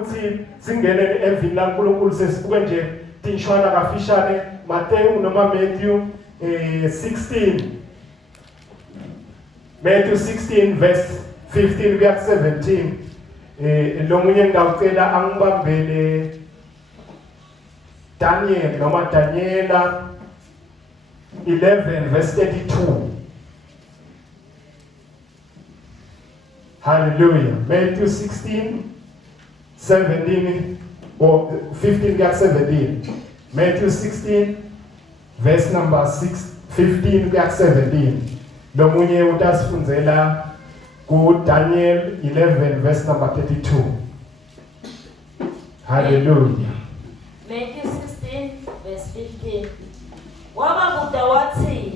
ukuthi singene evini laNkulunkulu sesibuke nje tinshwana kafishane Matthew noma Matthew 16. Matthew 16 verse 15 kuya 17. Lo munye ngawucela angibambele Daniel noma Daniela 11 verse 32. Hallelujah. Matthew 16 17 or 15 kuya 17. Matthew 16 verse number 15 kuya 17. Lo munye utasifundzela ku Daniel 11 verse number 32. Hallelujah. Matthew 16 verse 15. Wababuda wathi,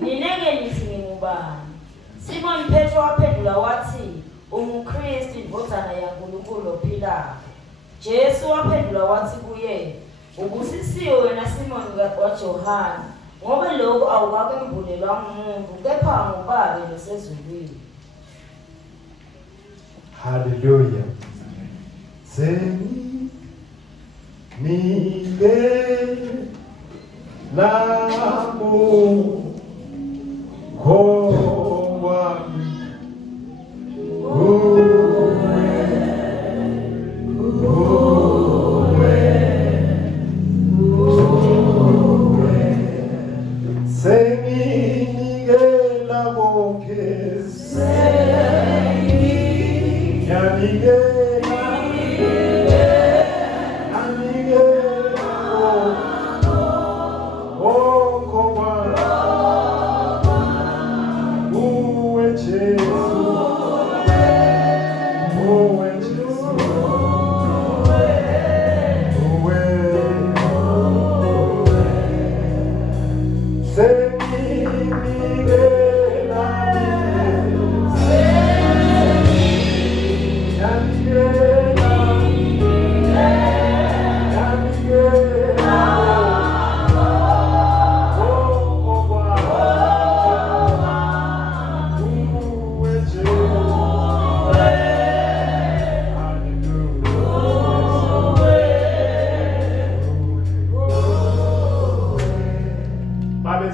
nineke nithi ngingubani? Simon Petro waphendula wathi, ungukristu indodana yaNkulunkulu ophilayo. Jesu waphendula wathi kuye, ubusisiwe wena Simon waJohane, ngoba lokho awukakwembulelwa umuntu kepha nguBaba osezulwini. Hallelujah. Sing me lamo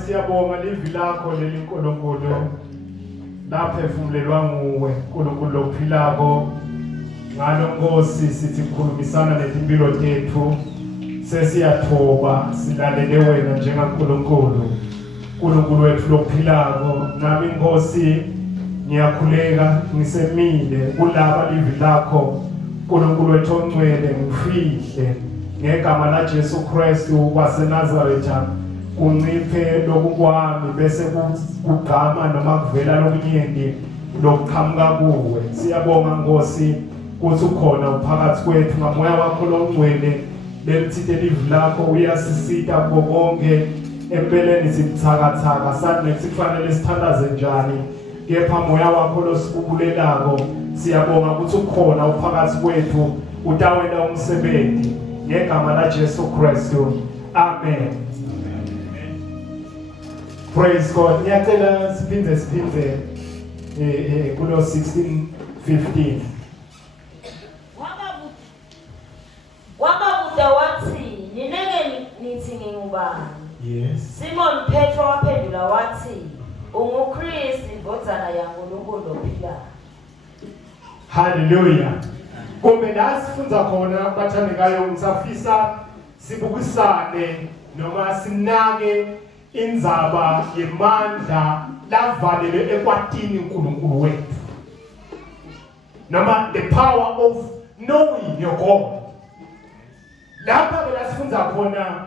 siyabonga livi lakho leli nkulunkulu laphefumulelwa nguwe nkulunkulu lophilako ngalo Nkosi sithi khulumisana netimpilo tethu sesiyathoba silalele wena njengaNkulunkulu uNkulunkulu wethu lophilako nami Nkosi ngiyakhuleka ngisemile kulaba livi lakho uNkulunkulu wethu ongcwele ngifihle ngegama la Jesu Kristu waseNazaretha unciphe lokukwami bese kugama noma kuvela lokunyenti lokuqhamuka kuwe. Siyabonga Nkosi ukuthi ukhona uphakathi kwethu ngamoya wakho longcwele belithithe livi lakho uyasisita konke empeleni sibuthakathaka sathi nekufanele sithandaze njani kepha moya wakho losibubulelako siyabonga ukuthi ukhona uphakathi kwethu utawela umsebenzi ngegama la Jesu Kristu. Amen. Praise God. Ngiyacela siphinde kulo 16:15. Wababuda wathi, nineke nithi ngingubani? Yes. Simon Petro waphendula wathi, ungukristu indodana yaNkulunkulu ophilayo. Hallelujah. Kumbe la sifunza khona bathandekayo ngisafisa sibukisane noma sinake indzaba yemandla lavalelwe ekwatini uNkulunkulu wethu. Noma the power of knowing your God. Lapha ke la sifunza khona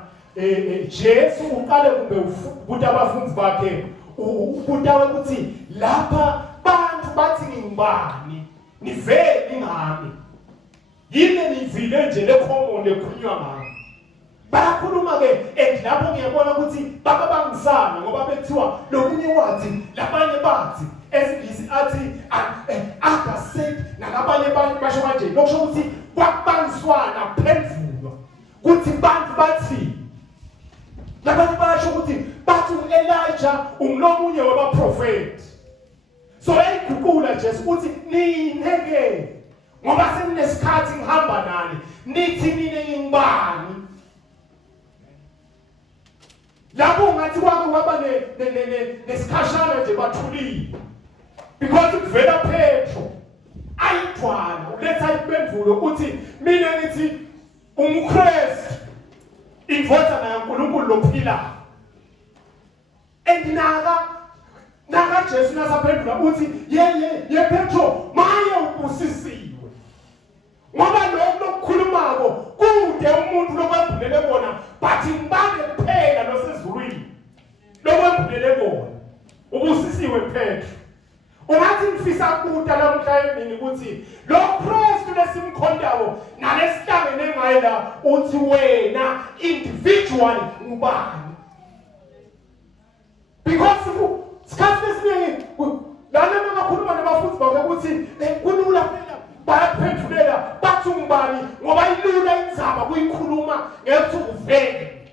Jesu uqale kumbe ukuthi abafundi bakhe ukutawe ukuthi lapha bantu bathi ngingubani nivele ngami yini nivile nje lecommon lekhulunywa ngami bakhuluma ke lapho ngiyabona ukuthi baba bangisana ngoba bethiwa lokunye wathi labanye bathi esingisi athi aka said nalabanye basho kanje lokusho ukuthi kwabangiswana phendulwa kuthi bantu bathi labanye basho ukuthi bathi uElijah umlomunye wabaprofeti so eyiguqula Jesu uthi nineke ngoba seninesikhathi ngihamba nani nithi nine ngingubani lapho ngathi kwake kwaba nesikhashana nje bathulile because kuvela Petro ayithwala uletha impendulo uthi mina ngithi umKristu indvodana yaNkulunkulu lophila naka Jesu nasaphendula uthi ye Petro maye ubusisiwe ngoba lokho lokukhulumako kude umuntu lokwembulele bona bathi ngibane kuphela nosezulwini lokwembulele bona ubusisiwe Petro ungathi ngifisa kuda namhla emini ukuthi lo Kristu lesimkhondawo nalesihlangene ngaye la uthi wena individually ubani because sikhathi esiningi lana ngakhuluma nabafundi bakhe ukuthi kulula phela bayaphendulela bathi ungubani ngoba ilula inzaba kuyikhuluma ngethi uvele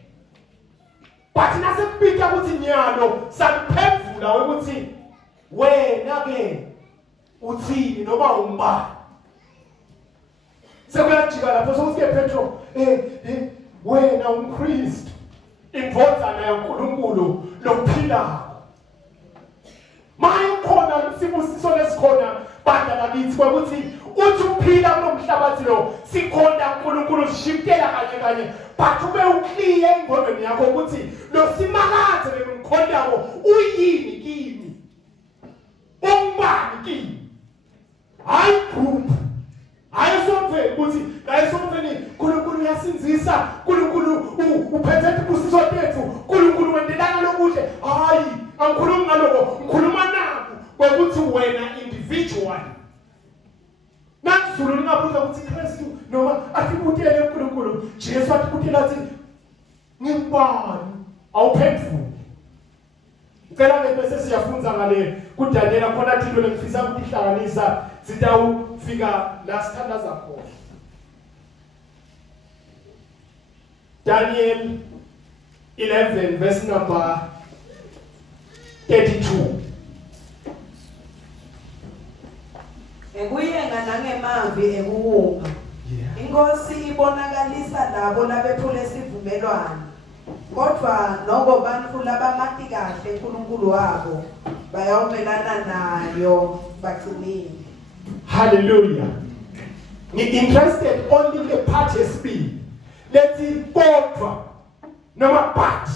bathi nasekubika ukuthi nyalo sakuphendula ukuthi wena ke uthini noma umbani sekuyajika lapho sokuthi Petro wena umKristu indvodana yaNkulunkulu lophila maye khona sibusiso lesikhona banda lakithi ukuthi uthi uphila kulomhlabathi lo sikhonda uNkulunkulu sishintela kanye but ube ukliye engqondweni yakho ukuthi lo simakathe lemkhondako uyini kimi umbani kimi hayi group hayi sonke ukuthi hayi sonke ni uNkulunkulu yasinzisa uNkulunkulu uphethe ubusiso bethu uNkulunkulu wendelana lokuhle hayi angikhulumi ngaloko ngikhuluma nabo ukuthi wena individual nakusulu lingabuza ukuthi Kristu noma athibutele uNkulunkulu Jesu athibutela athi ngibani awuphendule ngicela bese siyafunza ngale kuDaniel khona thilo lengifisa ukuyihlanganisa sitawufika la sithandaza khona Daniel 11 verse number 32 Ekuyenga nangemamvi ekuwunga Inkosi ibonakalisa labo labephule isivumelwano kodwa noko bantu labamati kahle uNkulunkulu wabo bayawumelana nayo bagcinile Hallelujah. Interested only the part yesibili lethi kodwa noma but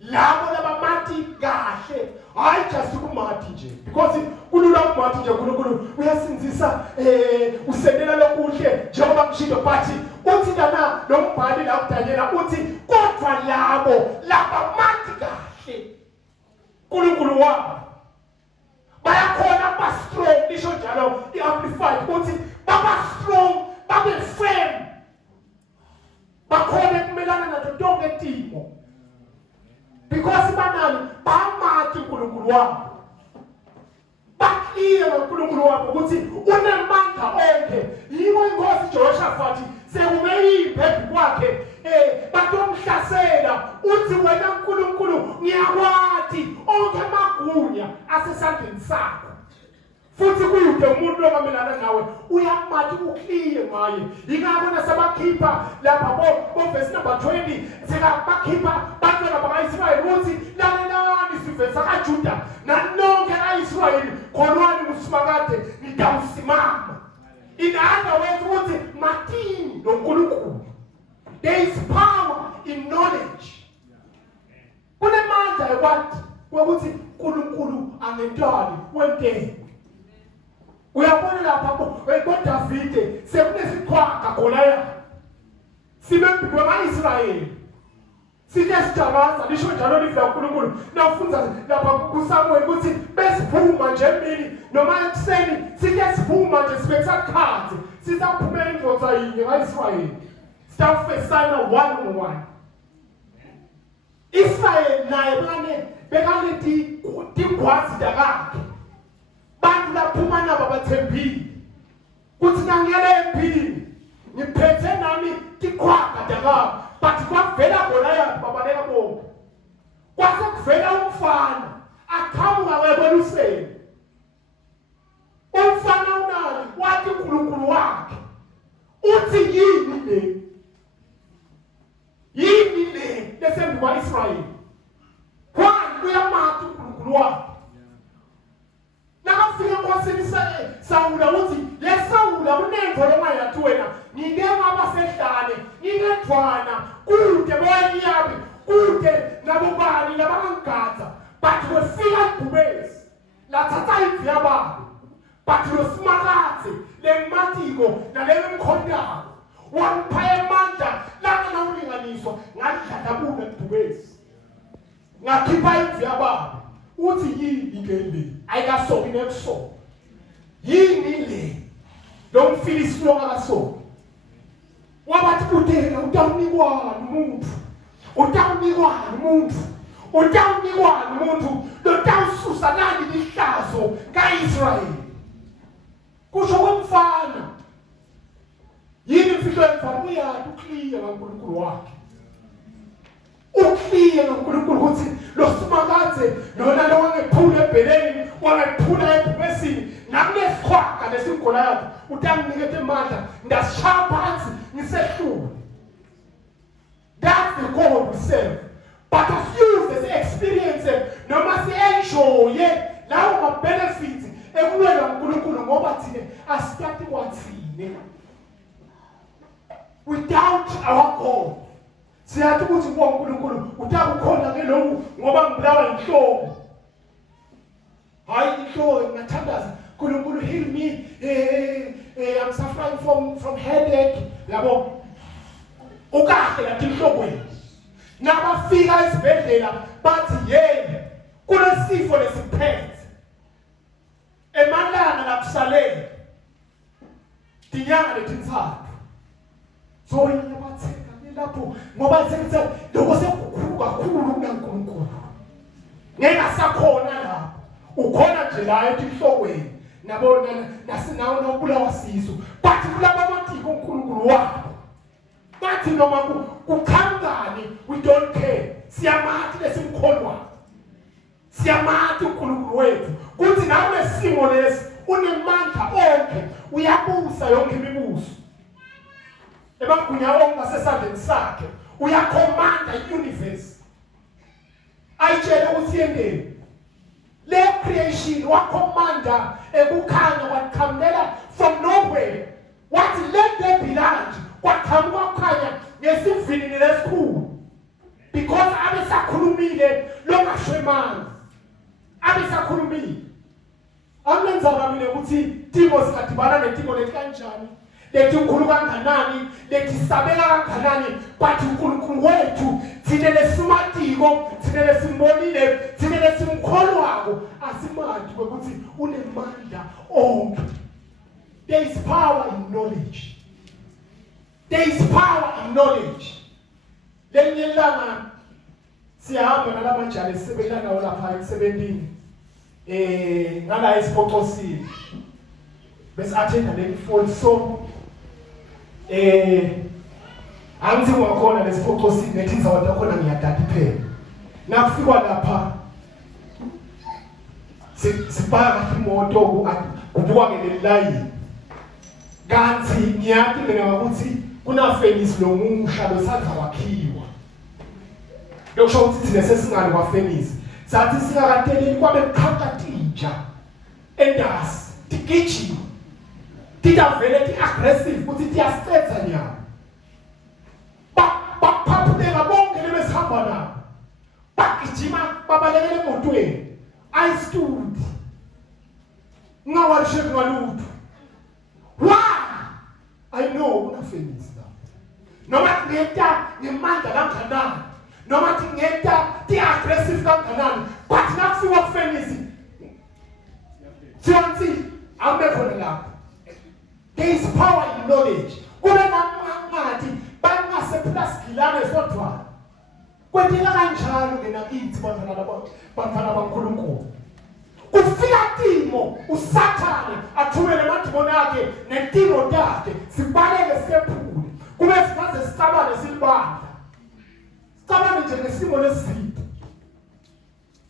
labo labamati kahle hayi just kumati nje because kulula kumati nje uNkulunkulu uyasinzisa usendela lokuhle njengoba kushido bathi uthi lana lombhali la kuDaniela uthi kodwa labo labamati kahle uNkulunkulu wabo bayakhona ba strong lisho njalo iamplified uthi baba strong babe firm bakhona kumelana nazo zonke izimo because banani bamati uNkulunkulu wabo bakliye uNkulunkulu wabo ukuthi unemandla onke yiko inkosi Jehoshaphat sekumeyiphe kwakhe batomhlasela uthi wena uNkulunkulu ngiyakwathi onke amagunya asesandleni sakho futhi kuyude umuntu longamelana nawe uyamathi ukliye ngaye ingakho sabakhipha lapha bo verse number 20 sekabakhipha bantu bakaIsrael uthi lalelani sivesa kaJuda nanonke kaIsrael khonwani musimakade ngidawusimama in other words uthi matini noNkulunkulu there is power in knowledge kunemandla ekwathi ukuthi uNkulunkulu angentwali wenteni uyabona lapha boDavide sekunesiqhwaga khona sibembikwe kaIsrael sitesijabaza lisho njalo livela uNkulunkulu nafunza lapha kuSamuel ukuthi besiphuma nje emini noma ekuseni sitesiphuma nje sibekakhathi sisaphuma indvodza yinye kaIsrael sitafesana one Israel naye bekane tigwazi dakakhe bantu laphuma nabo bathembile kuthi ngangiyele empini ngiphethe nami tikhwaga dakakhe but kwavela Goliath babaleka bonke kwase kuvela umfana aqhamuka kwebeluseni umfana unali wathi uNkulunkulu wakhe uthi yini le? Yini le lesembi kwa-Israyeli? Kwani kuyamata uNkulunkulu wakhe. Nakafika enkosini Sawula uthi leSawula unenzo longayathi wena ngike ngabasehlane ngingedwana kude boyiyabi kude nabobani labangagadza but wefika ibhubesi lathatha imvu yababo but losimakathe lematiko nalemkhondako wangipha amandla langa nawulinganiswa ngadlala kude ibhubesi ngakhipha imvu yababo. Uthi yini ke le? Ayikasoki nekusoka. Yini le? Lo mfilisi lo akasoki. Wabathi kudela utawunikwana umuntu. Utawunikwana umuntu. Utawunikwana umuntu lotawususa nani lihlazo kaIsrayeli. Kusho kwemfana. Yini imfihlo yemfana uyathi ukliya kaNkulunkulu wakhe. Ukliya kaNkulunkulu ukuthi losimakathe lona lo wangephula ebheleni wangephula ebhubesini nakunesikhwaga lesingola yakho utanginikete amandla ndasishaya phansi ngisehlule. That's the God we serve. But refuse the experience noma si-enjoye lawo ma-benefits ekulwela uNkulunkulu ngoba thina asitati kwathine. Without our God siyathi ukuthi uNkulunkulu utakukhona ke lokhu ngoba ngibulawa inhloko. Hayi inhloko ngingathandaza uNkulunkulu heal me. I'm suffering from headache. Yabo ukahle lathi inhlokweni. Nabafika esibhedlela bathi yena kunesifo lesiphethe. Emalanga lakusalele. Dinyanga letithathu. So yabatheka lapho ngoba sengithi lokho sekukhulu kakhulu kuNkulunkulu. Ngeke sakhona lapho. Ukhona nje la ehlokweni. Nabona nasinawo nobulawa sizo. Bathi kulaba amatiko uNkulunkulu wabo. Bathi noma kukhangani we don't care. Siyamathi lesimkholwa. Siyamathi uNkulunkulu wethu. Kuthi nawe lesimo lesi unemandla onke uyabusa yonke imibuso. Emagunya onke asesandleni sakhe uyakhomanda i-universe. Ayitshela ukuthi yendeni le creation wakhomanda ekukhanya kwaqhamela from nowhere. Wathi let there be light. Kwaqhamuka ukukhanya ngesivini lesikhulu. Because abesakhulumile lokashwemanga. Abesakhulumile. Amenza kamile ukuthi timo singadibana netimo lethi kanjani. Lethi uNkulunkulu kanganani, lethi sabela kanganani, but uNkulunkulu wethu thina lesimatiko, thina lesimbonile, thina lesimkholwako asimanje ukuthi unemandla onke. There is power in knowledge. There is power in knowledge. Lenyelanga siyahamba nalabanjani sisebenza nawo lapha emsebenzini. Ngala esipoqosini. Bese athenda le phone so angithi wakhona lesiphoqosini nethi izawuthi khona ngiyadada iphela. Nakufikwa lapha sipaka imoto kubuka ngele line. Kanti ngiyathi mina ukuthi kuna furnace lomusha losandla wakhiwa. Lokusho ukuthi thina sesingane kwa furnace. Sathi singakateleli kwabe kuqhaqatija. Endasi tikichi. Tita vele ti aggressive ukuthi tiyasithetha nyama. Baphaphulela bonke lebesihamba nabo. Bagijima babalekele emotweni. I stood. Ngawashek ngalutho. Why? I know kuna furnace la. Noma ngeta ngemandla kanganani. Noma ngeta ti aggressive kanganani. But nakufika furnace. Siyanzi ambe khona lapha. There is power in knowledge. Kuna namangati bangaseplaskilane sodwa. Kwendela kanjalo ngenakithi bantwana baNkulunkulu. Kufika timo usathane athumele amadimoni akhe netimo takhe sibaleke sephule. Kube sifaze sicabane silibandla. Sicabane nje ngesimo lesizitho.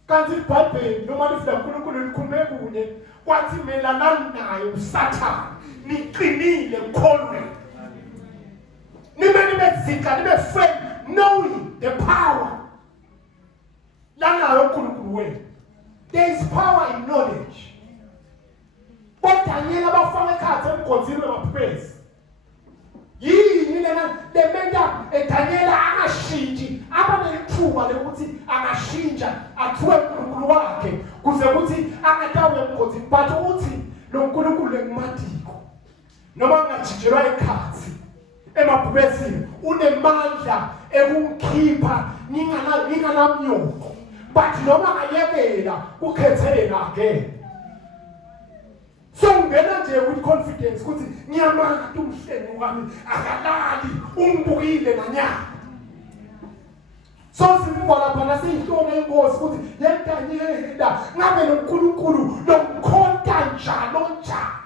Kanti iBhayibheli noma lifika uNkulunkulu likhulume kunye kwathi melana naye usathane. Niqinile ukholwe. lementa Daniela angashintshi abanethuba lokuthi angashintsha athuwe uNkulunkulu wakhe kuze ukuthi angatawe emgodini but uthi lo uNkulunkulu engimadiko noma ngajijelwa ekhathi emabhubesini unemandla ekungikhipha nginganamnyoko but noma ngayekela ukhetheleka again. So ngena nje with confidence ukuthi ngiyamanga umhlengi wami akalali ungibukile nanyana. So simbola phana sihlone inkosi ukuthi yentanyela ngabe noNkulunkulu nomkhonta njalo njalo.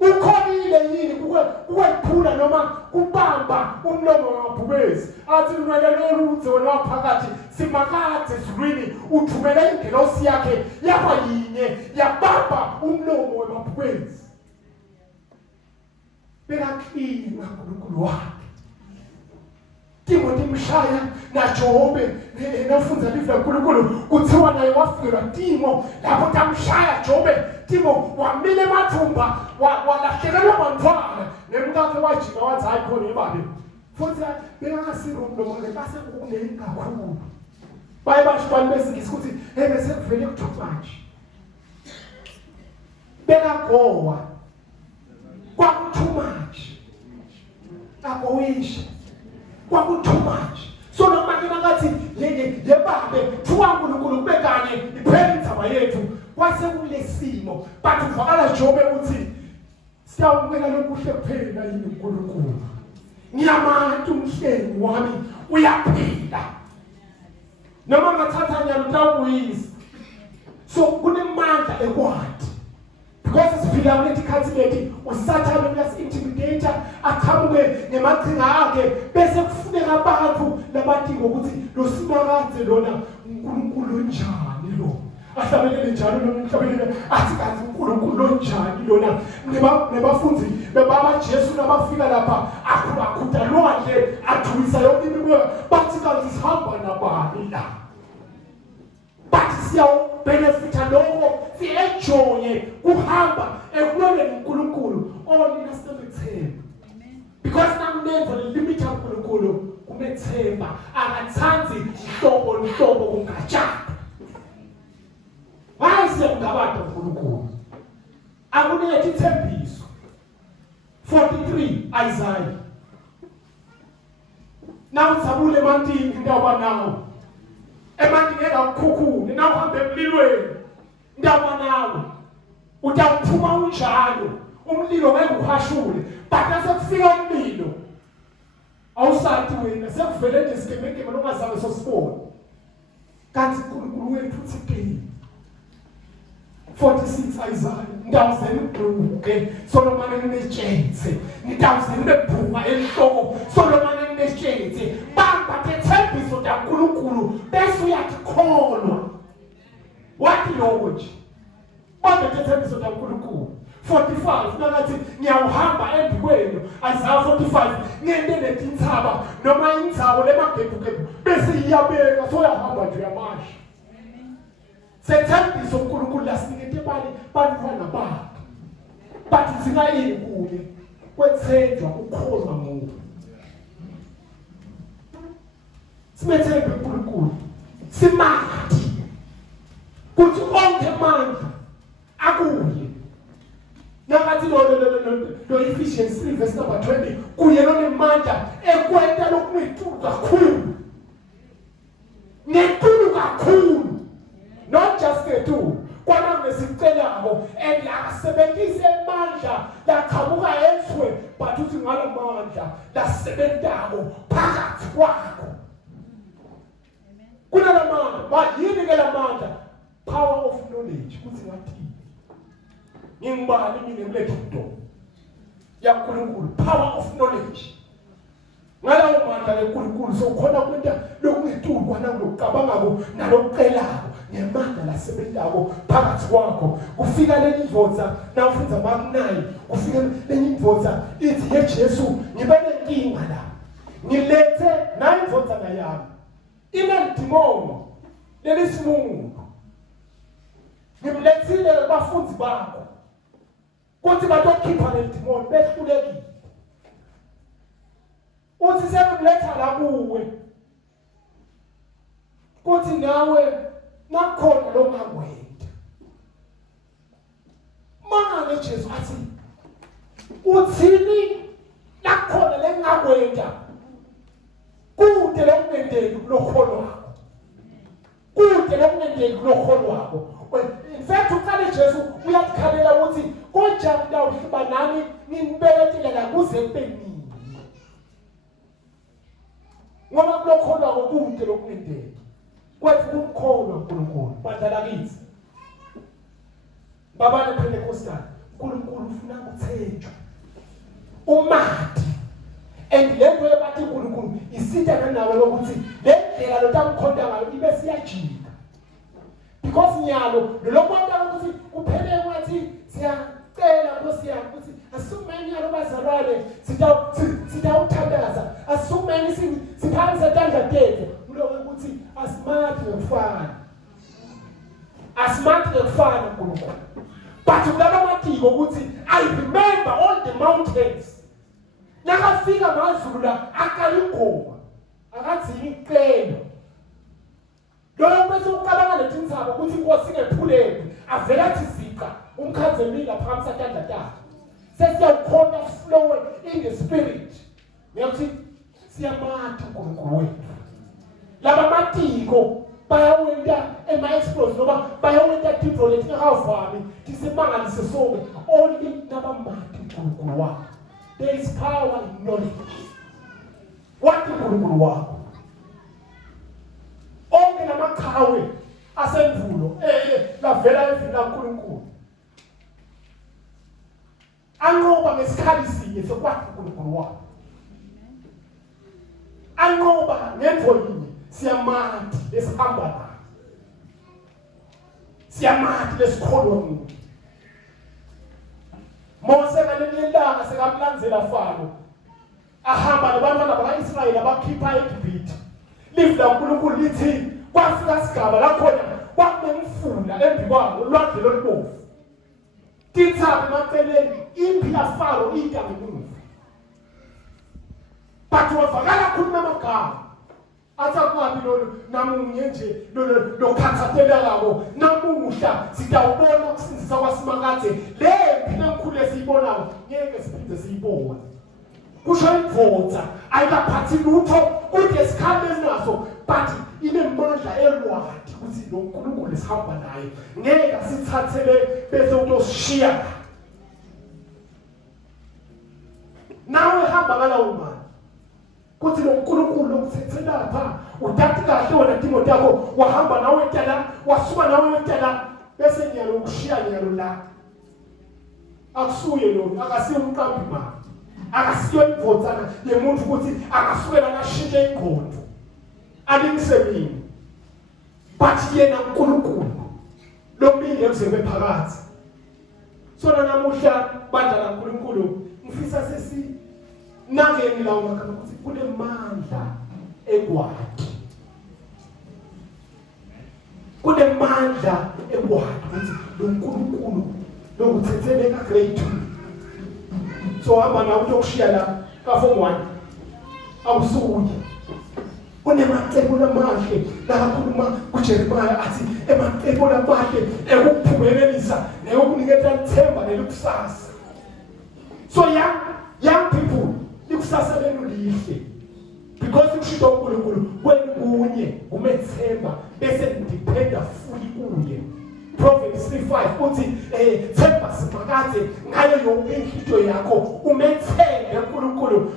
Ukhonile yini ukwephula noma kubamba umlomo wamabhubesi athi kumele lolutho lwaphakathi simakade ezulwini uthumela ingelosi yakhe yaba yinye yabamba umlomo wamabhubesi bekaklina uNkulunkulu wakhe. Timothy Mshaya na Jobe nofunza livla uNkulunkulu kuthiwa naye wafikela Timo lapho tamshaya Jobe Timo wamile mathumba walahlekelwa abantwana nemkakhe wajika wathi hayi khona ibabe futhi bengasiro umlomo base kuneni kakhulu baye bashibani besingisi ukuthi hey bese kuvele too much bekagowa kwaku too much akowisha kwaku too much. So noma ngathi yebabe thuwa uNkulunkulu kube kanye iphela indaba yethu kwase kulesimo but uvakala Jobe uthi siyawumela lokuhle kuphela yini uNkulunkulu ngiyamanga umhlengi wami uyaphila noma ngathatha nyalo tawuyisa. So kunemandla ekwadi because siphila kulethi khathi lethi usathane uyasintimidator aqhamuke nemaqhinga akhe bese kufuneka abantu labadinga ukuthi lo simakade lona uNkulunkulu njani lo ahlabelele njalo noma umhlabelele athi kazi uNkulunkulu onjani lona nebafundi bebaba Jesu nabafika lapha akhuda lwandle athwisa yonke imimoya bathi kazi sihamba nabani la but siyaw benefita lokho si-enjoye kuhamba ekuloleni uNkulunkulu onina sinemethemba because nakunenza limit uNkulunkulu kumethemba akathandi hlobo kungajaba wayise ungabada uNkulunkulu akunethi ithembiso 43 Isaiah nawuzabule emantini indawo nawo emantini ekukhukhune nawuhambe emlilweni indawo nawo utawuphuma unjalo umlilo ngeke uhashule but nasekufika umlilo awusathi wena sekuvele nje sikemekeme nongazange sosibone kanti uNkulunkulu wethu uthi 46 Isaiah ngawuzeni ubhuke Solomon enetshentse ngawuzeni bebhuka enhloko Solomon enetshentse bamba thembiso kaNkulunkulu bese uyakholwa wathi lokho nje bamba thembiso kaNkulunkulu 45 nakathi ngiyawuhamba embikwenu Isaiah 45 ngende netinthaba noma indzawo lemagebhugebhu bese iyabeka soyahamba nje yamasha sethembiso uNkulunkulu lasinikete bantwana bakhe but zingayini kuye kwethenjwa ukukholwa nguwe simethembe uNkulunkulu simati kuthi onke manje akuye nakathi lo Ephesians 3 verse number 20 kuye lonemandla ekwenta lokunetulu kakhulu netulu kakhulu not just ngetulu kwana ngesicelayo and akasebenzise amandla laqhamuka elswe but uthi ngalo mandla lasebenzako phakathi kwakho kunala mandla bayini ke la mandla power of knowledge kuthi ngathi ngingibani mina kuletho ya uNkulunkulu power of knowledge ngalawo mandla leNkulunkulu sokhona kwenta lokungetulu kwana lokucabangako nalokucelako nemandla lasebenzako phakathi kwakho kufika leli ndvodza nawufunza makunayi kufika leli ndvodza ithi yeJesu ngibe nenkinga la ngilethe nayi ndvodza nayami inedimono lelisimuntu ngimlethile abafundi bakho kuthi batokhipha ledimono behlulekile uthi sekuletha la kuwe kuthi nawe nakhona lo ngakwenza mangale Jesu athi uthini nakhona lengakwenza kude lokungendeki kulokholo wakho kude lokungendeki kulokholo wakho. In fact uqale Jesu uyakukhalela ukuthi konjani la uhliba nami nginibekele la kuze kube nini ngoba kulokholo wakho kude lokungendeki kwathi kumkholo uNkulunkulu badala kithi babane Pentecostal uNkulunkulu ufuna ukuthenjwa umati and lento ebathi uNkulunkulu isitha nawe ukuthi le ndlela lotamkhonda ngayo ibe siyajika because nyalo lokwanda ukuthi kuphele kwathi siyacela Nkosi yami ukuthi asumeni nyalo bazalwane sitawuthandaza asumeni siphanisa tandla tethu lokho ukuthi asmart ngokufana uNkulunkulu but kulaba matiko ukuthi I remember all the mountains nakafika mazulu la akaligoma akathi icelo lo bese uqabanga letintsaba ukuthi Nkosi ngephuleni avela athi sika umkhanzemila phambi satandla takhe sesiyakhona flow in the spirit ngiyathi siyamatha uNkulunkulu wethu laba matiko bayawenda ema-explosion noma bayawenda tipro letingakavami tisimangalise sonke only nabamati uNkulunkulu wakho. There is power in knowledge. Wathi uNkulunkulu wakho onke namakhawe asemvulo lavela evini laNkulunkulu anqoba ngesikhali sinye sokwathi uNkulunkulu wakho anqoba ngento yinye siyamati lesihamba nayo siyamati lesikholwa nguye Mose ngalelilanga sekamlandzela Faro ahamba nabantwana bakaIsrayeli abakhipha eGibhithe livula uNkulunkulu lithi kwafika sigaba la khona kwakunemfula embikwalo lwandle lolbovu titsabe emaceleni impi ya Faro ita ngemuva but wavakala khuluma amagama athakuhabi namunye nje lokhathathela labo namuhla sitawubona ukusindisa kwaSimakade le mphile emkhulu esiyibonayo ngeke siphinde siyibone kusho imvotsa ayikaphathi lutho kude sikhande sinaso but inemandla elwadi ukuthi lo uNkulunkulu sihamba naye ngeke sithathele bese utoshiya nawe hamba ngalawo manje kuthi lo uNkulunkulu lokuthethe lapha uthathi kahle wena dimo takho wahamba nawe etala wasuka nawe etala bese nyalo ukushiya nyalo la akusuye lo akasiyo umqambi manje akasiyo imvotsana yemuntu ukuthi akasukela nashintshe ingqondo alimsemini but yena uNkulunkulu lomile emzembe phakathi sona namuhla bandla kaNkulunkulu ngifisa sesi nangeni lawo makama ukuthi kunemandla ekwakhe kunemandla ekwakhe ukuthi lo uNkulunkulu lokuthethele ka grade 2 so hamba nawe uyokushiya la ka form 1 awusuye kunemacebo lamahle lakhuluma kuJeremiah athi emacebo lamahle ekuphumelelisa neyokunikeza ithemba nelikusasa so young people likusasa lenu lihle because ukushiya uNkulunkulu kwenu kunye umethemba bese dependa fully kuye. Proverbs 3:5 uthi themba Simakade ngayo yonke inhliziyo yakho umethembe uNkulunkulu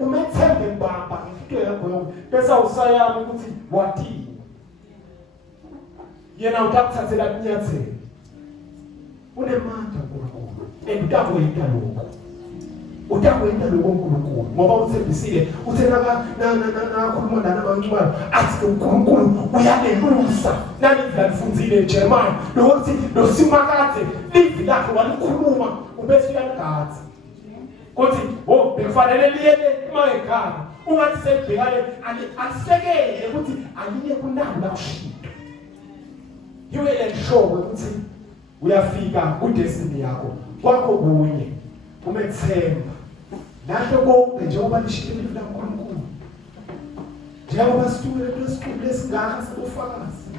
umethembe mbamba inhliziyo yakho yonke bese usayami ukuthi wathi yena utakuthathela kunyathela unemandla uNkulunkulu utakwenda lokho utakwenda lokho uNkulunkulu ngoba uthembisile uthena nakhuluma nanabancwala athi uNkulunkulu uyanelusa nalivula lifundzile Jeremiah lokuthi loSimakade livi lakho walikhuluma ubese uyaligaza kuthi bekufanele liyele emakhaya ungathi sebhekane alisekele ukuthi aliye kunawo la kushinto you will ensure ukuthi uyafika kudestiny yakho kwakho kunye umethemba lapho konke njengoba lishilo livi laNkulunkulu njengoba sithule lesicule lesingaka sobufakazi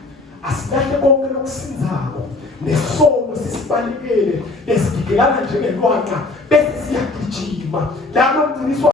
asilahle konke lokusinzako nesono sisibalikele esigigelana njengelwanqa bese siyagijima lama mnciniswa